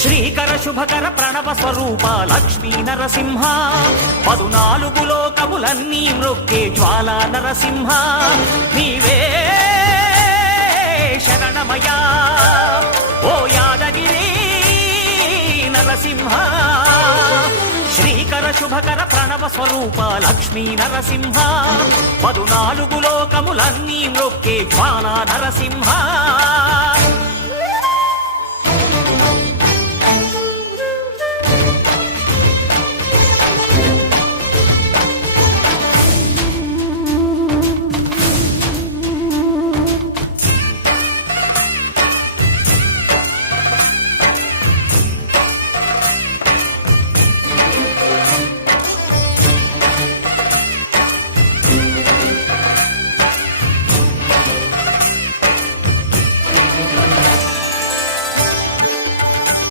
శ్రీకర శుభకర ప్రణవ స్వరూప లక్ష్మీ నరసింహ 14 లోకములన్నీ మ్రొక్కే జ్వాలా నరసింహ నీవే శరణమయా ఓ యాదగిరి నరసింహ శ్రీకర శుభకర ప్రణవ స్వరూప లక్ష్మీ నరసింహ 14 లోకములన్నీ మ్రొక్కే జ్వాలా నరసింహ